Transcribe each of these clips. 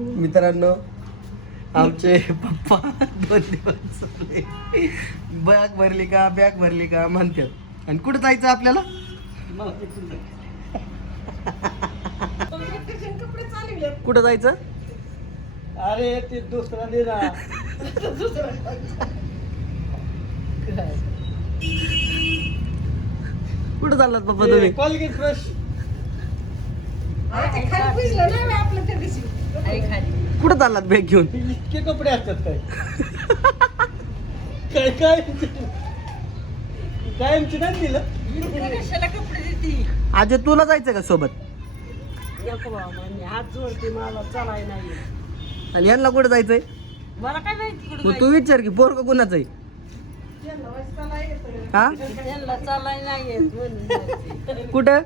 मित्रांनो आमचे पप्पा दोन दिवस झाले बॅग भरली का बॅग भरली का म्हणतात. आणि कुठं जायचं आपल्याला? कुठं जायचं? अरे ते दुसरा दे ना. कुठं चाललात पप्पा तुम्ही? कॉलगेट फ्रेश कुठं चाललात बॅग घेऊन? इतके कपडे असतात काय? काय काय? कायमची नाही दिलं? आज तुला जायचं का सोबत? हात जोडते मला चालाय नाही आणि यांना कुठं जायचंय? मला काय माहिती मग तू विचार की पोरग कुणाचं आहे हा. कुठं?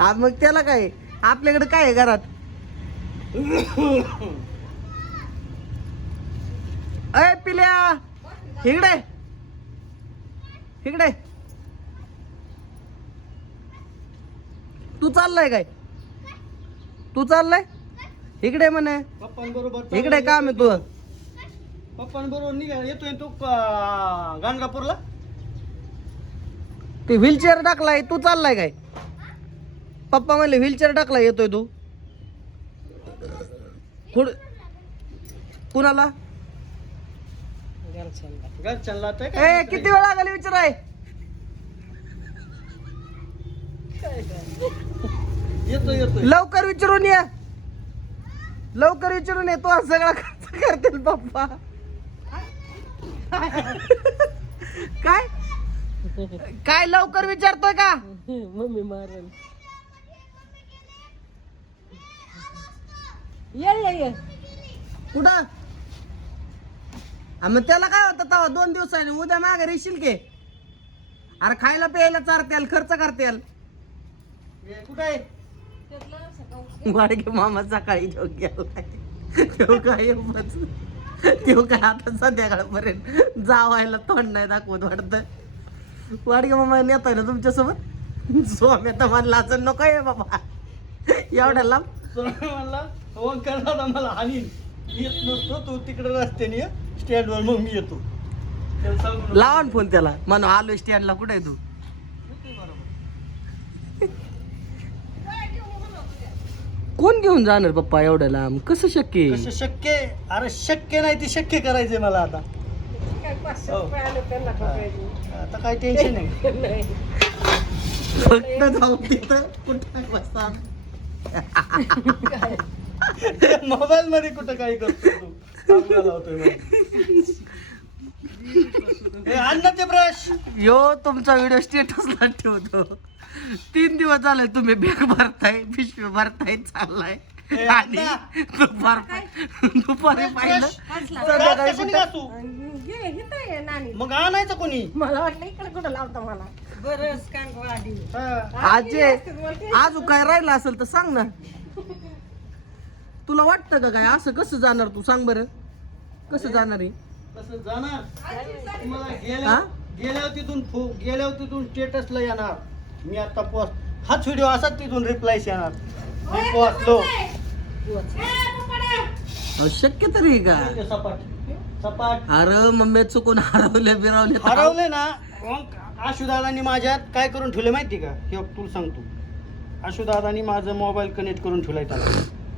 हा मग त्याला काय? आपल्याकडे काय आहे घरात? अय पिल्या! इकडे इकडे तू चाललाय काय? तू चाललाय? इकडे म्हणे. पप्पांबरोबर इकडे काम आहे तू पप्पांबरोबर निघा. येतोय तू गाणगापूरला. ते व्हीलचेअर टाकलाय. तू चाललाय काय? पप्पा म्हणले व्हीलचेअर टाकलाय येतोय तू. कुठ कुणाला? ए किती वेळ लागली विचाराय? येतो येतोय. लवकर विचारून ये. लवकर विचारून ये तो हा सगळा खर्च करतील पप्पा. काय? काय लवकर विचारतोय का? मम्मी मारल. ये कुठं? हा, मग त्याला काय होतं तेव्हा? दोन दिवसाने उद्या मागे रेशील के? अरे खायला प्यायला चारतेल खर्च करतेल. हे कुठं वाडगे मामा सकाळी तेव काय तेव काय आता संध्याकाळपर्यंत जावायला तोंड नाही दाखवत वाटतं. वाडगे मामा नेताय ना तुमच्यासोबत? स्वामी तर म्हणला असं नको आहे बाबा. एवढ्या लांब सोनं म्हणला ओंकार दादा मला हानी येत नसतो तू तिकडे रस्त्याने स्टँड वर मग मी येतो त्याला. लावा ना फोन त्याला म्हणून आलो स्टँडला कुठे आहे तू कोण घेऊन जाणार पप्पा एवढ्या लांब कसं शक्य आहे? कसं शक्य आहे? अरे शक्य नाही ते शक्य करायचंय मला आता हो. रुपये आले त्यांना कपड्याचे. आता काय टेन्शन नाही. फक्त जाऊ तिथं कुठं बसा मोबाईल मध्ये कुठं काही करतो तू? चांगला लावतोय मला. ए, आण ना ते ब्रश. यो तुमचा व्हिडिओ स्टेटसला ठेवतो. तीन दिवस झाले तुम्ही बॅग भरताय पिशवी भरताय चाललाय. ए, आणि अण्णा. दुपार दुपारी पाहिलं. ब्रश. कशाने घासू? ये, इथं ये नानी. मग आणायचं कोणी? मला वाटलं इकडे कुठं लावता मला. हा. आज आज काय राहिलं असेल तर सांग ना. तुला वाटतं का काय? असं कसं जाणार तू? सांग बरं. कसं जाणार आहे तसं जाणार? तुम्हाला गेल्या हा? गेल्यावर तिथून फो- गेल्यावर तिथून स्टेटसला येणार. मी आता पोस्ट हाच व्हिडिओ असाच तिथून रिप्लायस येणार. मी पोहोचलो. अहो, शक्य तरी आहे का? सपाट. सपाट. अरे मम्मी चुकून हरवले बिरवले हरवले ना. मग आशुदादानी माझ्यात काय करून ठेवलं माहिती का? हे बघ तुला सांगतो. आशुदादानी माझं मोबाईल कनेक्ट करून ठेवलाय त्याला.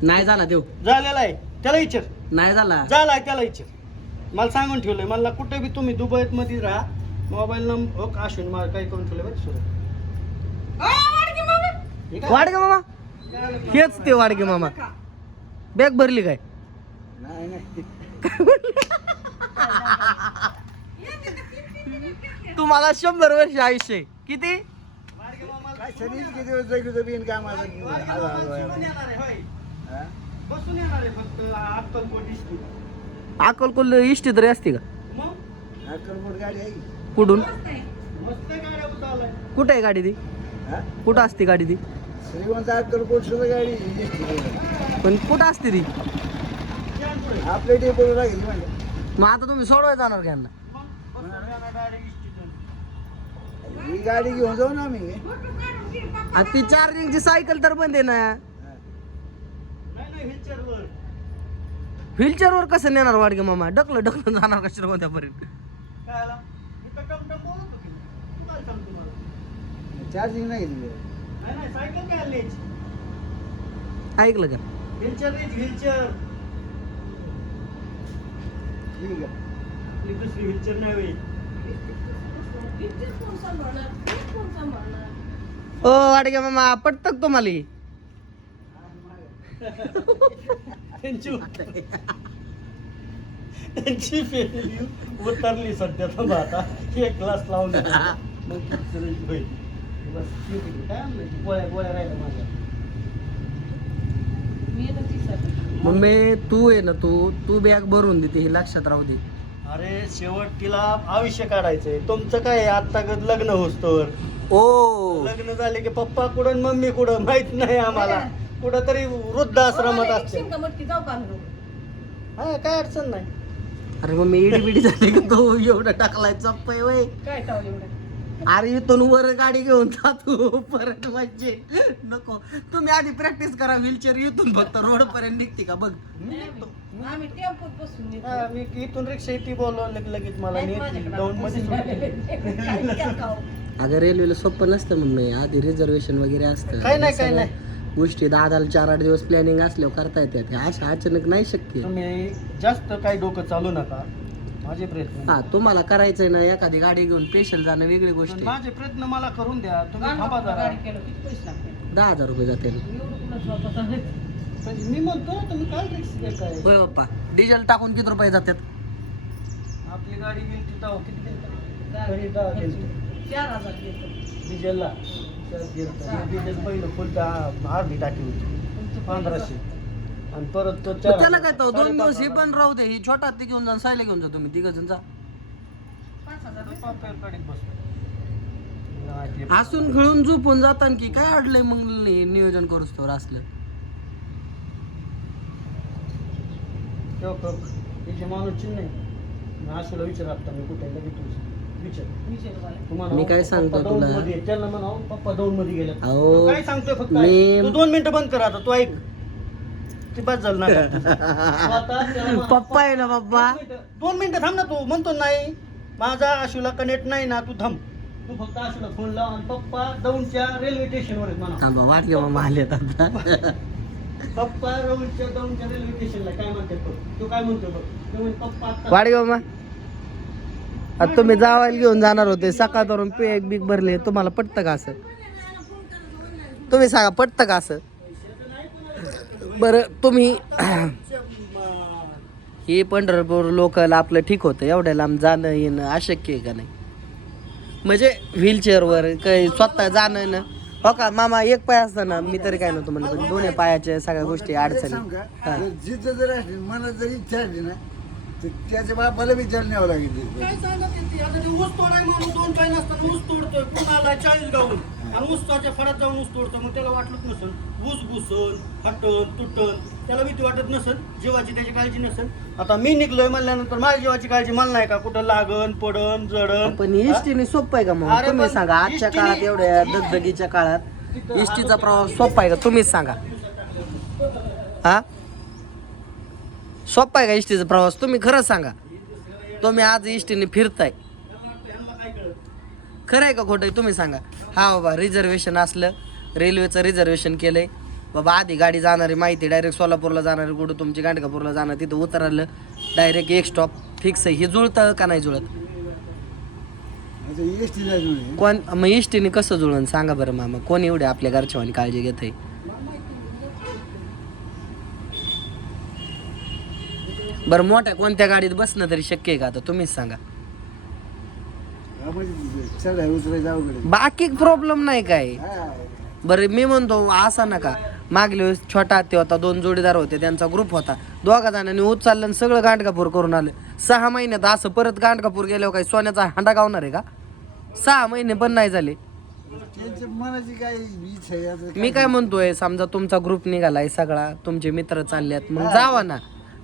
नाही झाला देव. झालेला आहे. त्याला विचार. नाही झाला. झालाय त्याला विचार. मला सांगून ठेवलंय मला कुठे बी तुम्ही दुबईत मध्ये राहा मोबाईल नंबर हो अश्विन मला काय करून ठेवलं माहिती सुरू हे काय? वाडगे मामा. हेच ते वाडगे मामा. बॅग भरली काय? नाही नाही. तुम्हाला शंभर वर्ष आयुष्य आहे. किती? काय शरीर किती दिवस जगू बिन काय माझं. बसून येणार आहे फक्त अक्कलकोट. अकोलकोल इष्टी तरी असते का? मग? अक्कलकोट गाडी आहे. कुठून? मस्त गाड्या उतारलाय. कुठे आहे गाडी ती? कुठं असते गाडी ती? श्रीमंत अक्कलकोट सुद्धा गाडी पण कुठं असते ती? आपल्या टेबल राहील म्हणजे मग आता तुम्ही सोडवाय जाणार का यांना? ही गाडी घेऊन जाऊ ना आम्ही. आणि ती चार्जिंगची सायकल तर बंद आहे ना. नाही व्हीलचेअरवर व्हीलचेअरवर कसं नेणार वाडगे मामा? डकलं डकलं जाणार का तुम्हाला चार्जिंग नाही दिली नाही नाही सायकल काय आलीच ऐकलं का? व्हीलचेअर नाही व्हीलचेअर ठीक आहे. आपली दुसरी व्हीलचेअर नाही होईल इतकेच कोण सांभाळणार? इतकेच कोण सांभाळणार? ओ वाडगे मामा पटतक तुम्हाला? त्यांची फेरी उतरली सध्या तर आता एक ग्लास लावून देतो. मग ती सुरळीत होईल बस ठीक आहे. काय म्हणलं? गोळ्या गोळ्या राहिल्या माझ्या मी येणं तिसरं. मम्मी तू आहे ना तू तू बॅग भरून देते हे लक्षात राहू दे अरे शेवट तिला आयुष्य काढायचंय. तुमचं काय गत लग्न होस्तोवर ओ. लग्न झाले की पप्पा कुठं मम्मी कुठं? माहीत नाही आम्हाला. कुठं तरी वृद्धाश्रमात मला एक असते? हा काय अडचण नाही. अरे मम्मी इडी बिडी झाली का तू एवढं टाकलाय चप्पय वय. काय एवढं? अरे इथून वर गाडी घेऊन जा तू. परत म्हणजे नको. तुम्ही आधी प्रॅक्टिस करा व्हीलचेअर इथून फक्त रोड पर्यंत निघते का? बघ. आम्ही टेम्पोत बसून येतो. हा, मी इथून रिक्षा येते बोलवलं लगेच मला नाही नेते माझ्याकडे जाऊन मध्ये काय काय खाऊ? अगं रेल्वेला सोपं नसतं मम्मी आधी रिझर्वेशन वगैरे असतं काय नाही, काय नाही. गोष्टी दादाला चार आठ दिवस प्लॅनिंग असल्यावर करता येतात हे अशा अचानक नाही शक्य तुम्ही जास्त काही डोकं चालू नका माझे प्रयत्न हा तुम्हाला करायचंय ना एखादी गाडी घेऊन स्पेशल जाणं वेगळी गोष्ट पण आहे. माझे प्रयत्न मला करून द्या तुम्ही गाणं थांबा जरा गाडी केलं, किती पैसे लागतील? दहा हजार रुपये जातील एवढं कुणाचं वापस आणायचं? पण मी म्हणतो तुम्ही काय रिक्स घेताय होय बाप्पा. डिझेल टाकून किती रुपये जातात? आपली गाडी गेली किती दहा. चार. हजार घेतो. डिझेलला तर गेलतं. डिझेल पहिलं फुल अर्धी टाकी होती. तुमचं पंधराशे. आणि परत तो मग चार त्याला काय तो दोन दिवस ही पण राहू दे. ही छोटा ते घेऊन जा सायला घेऊन जा तुम्ही. तिघ जण जा. पाच हजार हजार. रुपये. पाच गाडीत बसलो. नाही, ते- हसून खेळून झोपून जातान की काय अडलंय मग नि- नियोजन करूस तर असलं तेव्हा तिचे माणूस चिन्ह नाही मी आशूला विचार आता मी कुठे लगेच विचार मला. तुम्हाला मी काय सांगतो पप्पा तुला? मध्ये- त्यांना म्हणा पप्पा दौंडमध्ये गेले अहो, काय सांगतोय फक्त मी-. तू दोन मिनिटं बंद कर आता तू ऐक ती बस झालं ना पप्पा आहे ना पप्पा. दोन मिनिटं थांब ना तू म्हणतो नाही माझा आशूला कनेक्ट नाही ना तू थांब तू फक्त आशूला फोन लाव आणि पप्पा दौंडच्या रेल्वे स्टेशनवर आहेत म्हणा थांबा वाट मामा आलेत आता पप्पा दौंडच्या दौंडच्या रेल्वे स्टेशनला काय म्हणते तो काय म्हणतो बघ? तो म्हणे, पप्पा आता- वाट आता तुम्ही जावायला घेऊन जाणार होते सकाळ धरून पे एक बिग भरले तुम्हाला पटतं का असं? तुम्ही सांगा पटतं का असं? बरं तुम्ही हे पंढरपूर लोकल आपलं ठीक होतं एवढ्या लांब जाणं येणं अशक्य आहे का नाही? म्हणजे व्हीलचेअरवर काही स्वतः जाणं येणं हो का? मामा एक पाय असताना मी तरी काय नव्हतं म्हणलं पण दोन्ही पायाच्या सगळ्या गोष्टी अडचणी. सांग का. जर जिद्द जर असली मनात जर इच्छा असली ना तर त्याच्या बापाला विचार न्यावं लागेल. काय सांगत येते? आता ते ऊस तोडाय माणूस दोन पाय नसतात ऊस तोडतोय. पुन्हा आलाय चाळीस गावून आणि ऊसाच्या फळात जाऊन ऊस तोडतो मग त्याला वाटलंच नसन ऊस घुसन हटन तुटन त्याला भीती वाटत नसन जीवाची त्याची काळजी नसन आता मी निघलोय म्हणल्यानंतर माझ्या जीवाची काळजी मला नाही का? कुठं लागन पडन जडन पण इष्टीने सोपं आहे का मग? अरे तुम्ही पण सांगा आजच्या काळात एवढ्या दगदगीच्या काळात इष्टीचा प्रवास सोपा आहे का? तुम्हीच सांगा. हा? सोपा आहे का इष्टीचा प्रवास? तुम्ही खरंच सांगा. तुम्ही आज इष्टीने फिरताय. खरं आहे का खोटं आहे? तुम्ही सांगा. हा बाबा रिझर्वेशन असलं. रेल्वेचं रिझर्वेशन केलंय. बाबा आधी गाडी जाणारी माहिती डायरेक्ट सोलापूरला जाणारी कुठं तुमची गांडकापूरला जाणार तिथं उतरलं. डायरेक्ट एक स्टॉप फिक्स आहे. हे जुळतं का नाही जुळत? आता एस टीला जुळले. कोण मग इष्टीने कसं जुळून? सांगा बरं मामा. कोण एवढे आपल्या घरच्यावानी काळजी घेत आहे? बरं मोठ्या कोणत्या गाडीत बसणं तरी शक्य आहे का आता? तुम्हीच सांगा. चढाय उतरायचं अवघड आहे. बाकी प्रॉब्लेम नाही काय हा. बरं मी म्हणतो असा नका. मागल्या वेळेस छोटा हत्ती होता दोन जोडीदार होते त्यांचा ग्रुप होता. दोघा जणांनी उचललं आणि सगळं गांडकापूर करून आलं. सहा महिन्यात असं परत गांडकापूर गेल्यावर काही सोन्याचा हांडा गावणार आहे का? सहा महिने पण नाही झाले. त्यांच्या मनाची काय आहे आता मी काय म्हणतोय समजा तुमचा ग्रुप निघालाय सगळा तुमचे मित्र चाललेत मग जावा ना.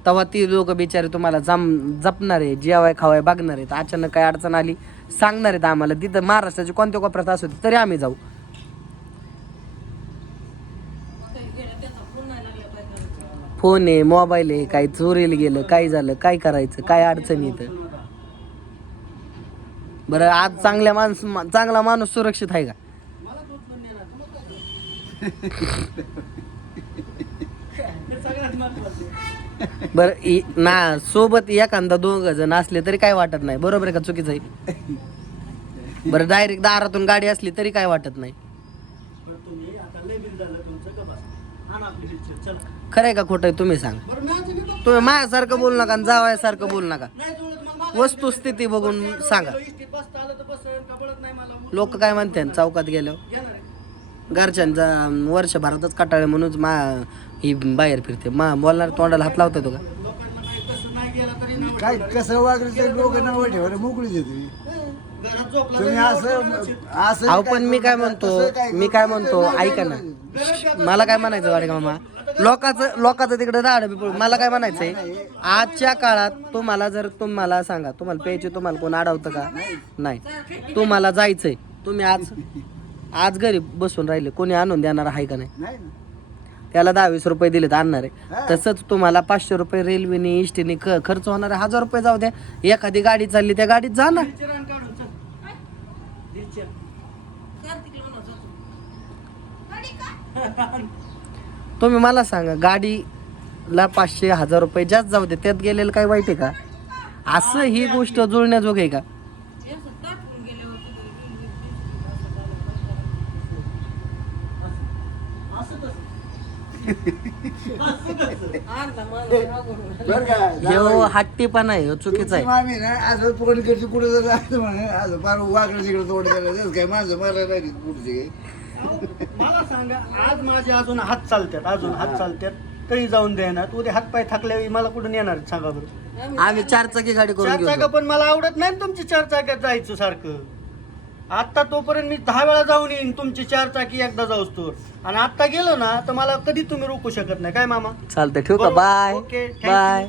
तेव्हा ती लोक बिचारे तुम्हाला जम जपणार आहे जेवाय खावाय बघणार आहेत. अचानक काय अडचण आली सांगणार आहेत आम्हाला. तिथं महाराष्ट्राचे कोणत्या कोपऱ्यात असू दे, तरी आम्ही जाऊ. फोन आहे मोबाईल आहे काय चोरीला गेलं काय झालं काय करायचं काय अडचण येतं बरं आज चांगल्या माणूस चांगला माणूस सुरक्षित आहे का? सगळ्यात महत्वाचं. बरं ना सोबत एखादा दोघ जण असले तरी काय वाटत नाही. बरोबर आहे का चुकीचं आहे? बरं डायरेक्ट दारातून गाडी असली तरी काय वाटत नाही. खरं आहे का खोटं आहे? तुम्ही सांग. तुम्ही माझ्यासारखं बोलू नका आणि जावयासारखं बोलू नका. वस्तुस्थिती बघून सांगा. लोक काय म्हणते? चौकात गेल्यावर. घरच्यांचा वर्षभरातच कटाळे म्हणूनच मा ही बाहेर फिरते. मा बोलणार तोंडाला हात लावता तो का? काय. कसं वागलं ते लोक नाव ठेवायला मोकळीच आहे तुम्ही. असं. असं अहो पण मी काय म्हणतो मी काय म्हणतो ऐका ना. मला काय म्हणायचं वाडे मामा? लोकांचं लोकांचं तिकडे राहणं मला काय म्हणायचंय? आजच्या काळात तुम्हाला जर तुम्हाला सांगा तुम्हाला प्यायचे तुम्हाला कोण अडवतं का? नाही. तुम्हाला जायचंय. तुम्ही आज आज घरी बसून राहिले कोणी आणून देणार आहे का नाही. त्याला दहा वीस रुपये दिले तर आणणार. आहे. तसंच तुम्हाला पाचशे रुपये रेल्वेने इष्टीने ख खर्च होणार आहे हजार रुपये जाऊ द्या. एखादी गाडी चालली त्या गाडीत जा ना. तुम्ही मला सांगा गाडीला पाचशे हजार रुपये जास्त जाऊ दे त्यात गेलेलं काय वाईट आहे का? असं ही गोष्ट जुळण्याजोग आहे का असं कसं? असं कसं? अर्धा माणूस अवघड. बरं का हे जावई, हट्टीपणा आहे हो, चुकीचं आहे. मामी ना कुठं जर असं म्हणे असं फार वाकडं तिकडे तोंड करायचं काय माणसं मारायला लागली पुढचे अहो, मला सांगा आज माझे अजून हात चालतात अजून हात चालतात. तरी जाऊन देणार उद्या हात पाय थकल्यावर मला कुठं नेणार आहेत सांगा बरं. आम्ही चार चाकी गाडी करून चार चाका घेऊ पण मला आवडत नाही ना तुमची चार चाक्यात जायचं सारखं. आता तोपर्यंत मी दहा वेळा जाऊन येईन तुमची चार चाकी एकदा जाऊस तर आणि आता गेलो ना तर मला कधी तुम्ही रोखू शकत नाही. काय मामा? चालतंय ठेवू का. Bye okay. बाय